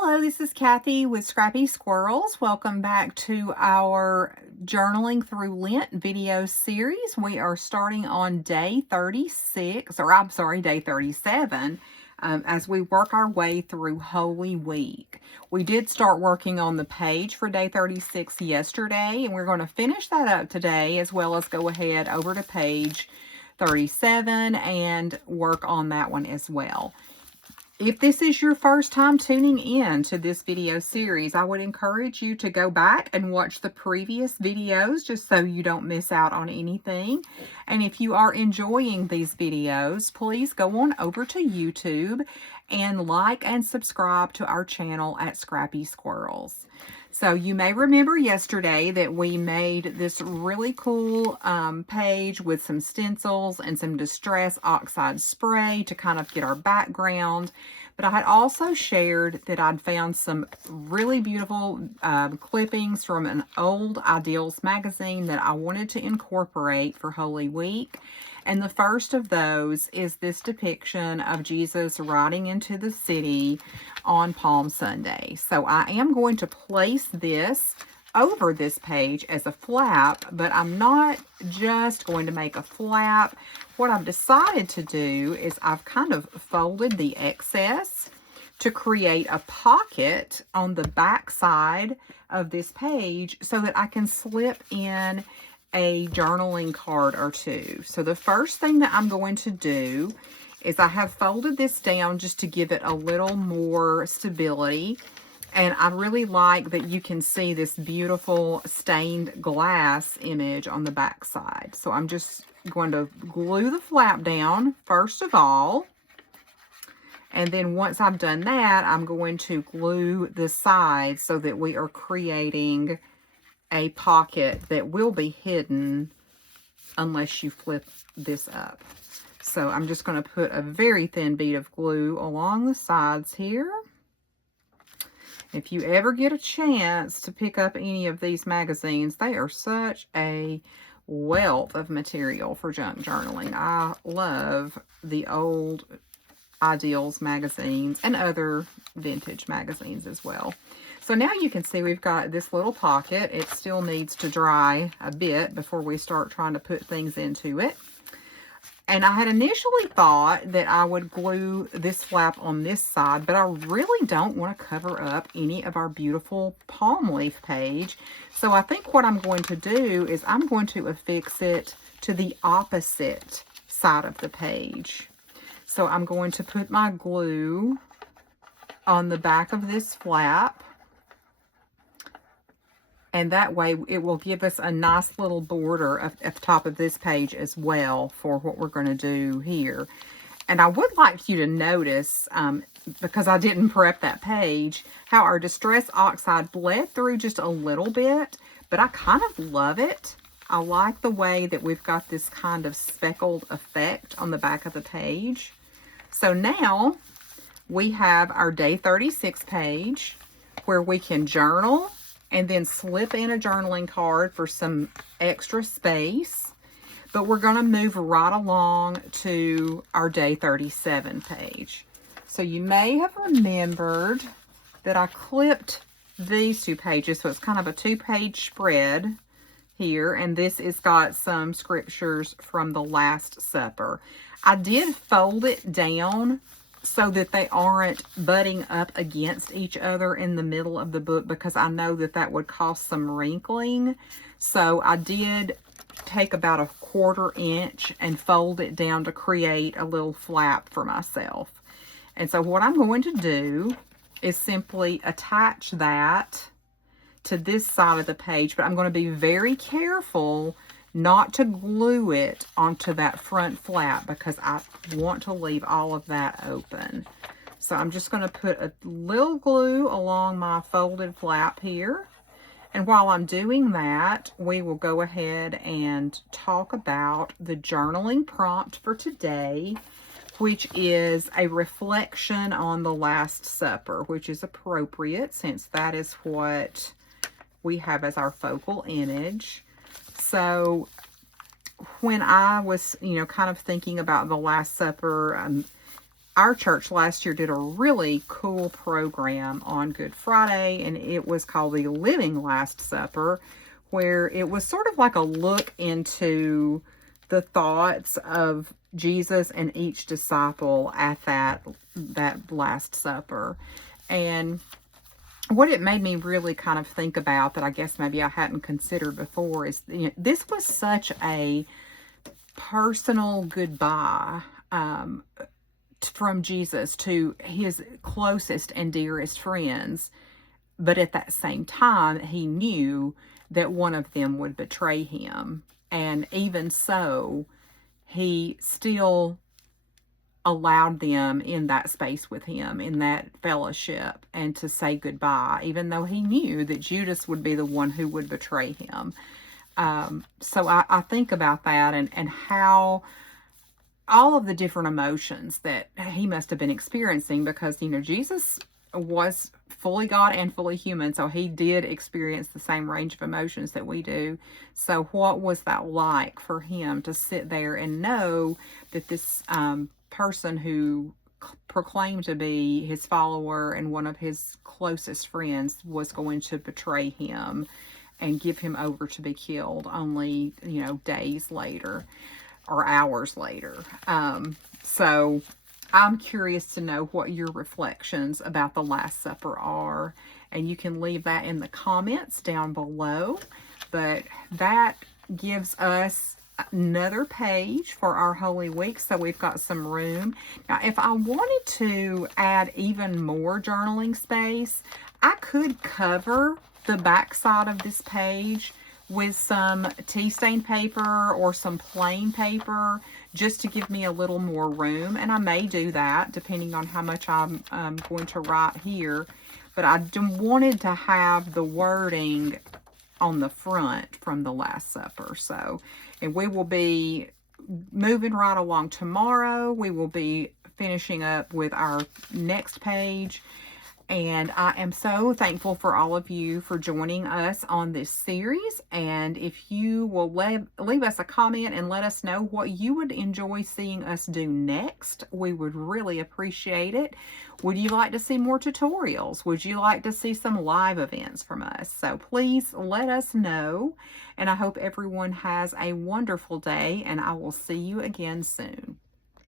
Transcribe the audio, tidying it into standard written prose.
Hello, this is Kathy with Scrappy Squirrels. Welcome back to our Journaling Through Lent video series. We are starting on day 36, or I'm sorry, day 37, as we work our way through Holy Week. We did start working on the page for day 36 yesterday, and we're going to finish that up today, as well as go ahead over to page 37 and work on that one as well. If this is your first time tuning in to this video series, I would encourage you to go back and watch the previous videos just so you don't miss out on anything. And if you are enjoying these videos, please go on over to YouTube and like and subscribe to our channel at Scrappy Squirrels. So you may remember yesterday that we made this really cool page with some stencils and some Distress Oxide spray to kind of get our background. But I had also shared that I'd found some really beautiful clippings from an old Ideals magazine that I wanted to incorporate for Holy Week. And the first of those is this depiction of Jesus riding into the city on Palm Sunday. So I am going to place this over this page as a flap, but I'm not just going to make a flap. What I've decided to do is I've kind of folded the excess to create a pocket on the back side of this page so that I can slip in a journaling card or two. So the first thing that I'm going to do is I have folded this down just to give it a little more stability. And I really like that you can see this beautiful stained glass image on the back side. So I'm just going to glue the flap down first of all. And then once I've done that, I'm going to glue the sides so that we are creating a pocket that will be hidden unless you flip this up. So I'm just going to put a very thin bead of glue along the sides here. If you ever get a chance to pick up any of these magazines, they are such a wealth of material for junk journaling. I love the old Ideals magazines and other vintage magazines as well. So now you can see we've got this little pocket. It still needs to dry a bit before we start trying to put things into it. And I had initially thought that I would glue this flap on this side, but I really don't want to cover up any of our beautiful palm leaf page. So I think what I'm going to do is I'm going to affix it to the opposite side of the page. So I'm going to put my glue on the back of this flap. And that way it will give us a nice little border at the top of this page as well for what we're going to do here. And I would like you to notice, because I didn't prep that page, how our Distress Oxide bled through just a little bit, but I kind of love it. I like the way that we've got this kind of speckled effect on the back of the page. So now we have our day 36 page where we can journal and then slip in a journaling card for some extra space. But we're going to move right along to our day 37 page. So you may have remembered that I clipped these two pages. So it's kind of a two-page spread here. And this has got some scriptures from the Last Supper. I did fold it down so that they aren't butting up against each other in the middle of the book, because I know that that would cause some wrinkling. So I did take about a 1/4 inch and fold it down to create a little flap for myself. And so what I'm going to do is simply attach that to this side of the page, but I'm going to be very careful not to glue it onto that front flap because I want to leave all of that open. So I'm just going to put a little glue along my folded flap here. And while I'm doing that, we will go ahead and talk about the journaling prompt for today, which is a reflection on the Last Supper, which is appropriate since that is what we have as our focal image. So when I was, kind of thinking about the Last Supper, our church last year did a really cool program on Good Friday, and it was called the Living Last Supper, where it was sort of like a look into the thoughts of Jesus and each disciple at that Last Supper. And what it made me really kind of think about, that I guess maybe I hadn't considered before, is, this was such a personal goodbye from Jesus to his closest and dearest friends. But at that same time, he knew that one of them would betray him. And even so, he still allowed them in that space with him, in that fellowship, and to say goodbye, even though he knew that Judas would be the one who would betray him. So I think about that, and how all of the different emotions that he must have been experiencing, because, Jesus was fully God and fully human, so he did experience the same range of emotions that we do. So what was that like for him to sit there and know that this person who proclaimed to be his follower and one of his closest friends was going to betray him and give him over to be killed only, days later or hours later. So I'm curious to know what your reflections about the Last Supper are, and you can leave that in the comments down below. But that gives us another page for our Holy Week, so we've got some room. Now, if I wanted to add even more journaling space, I could cover the back side of this page with some tea stain paper or some plain paper, just to give me a little more room. And I may do that depending on how much I'm going to write here. But I wanted to have the wording on the front from the Last Supper. So, and we will be moving right along tomorrow. We will be finishing up with our next page. And I am so thankful for all of you for joining us on this series. And if you will leave us a comment and let us know what you would enjoy seeing us do next, we would really appreciate it. Would you like to see more tutorials? Would you like to see some live events from us? So please let us know. And I hope everyone has a wonderful day, and I will see you again soon.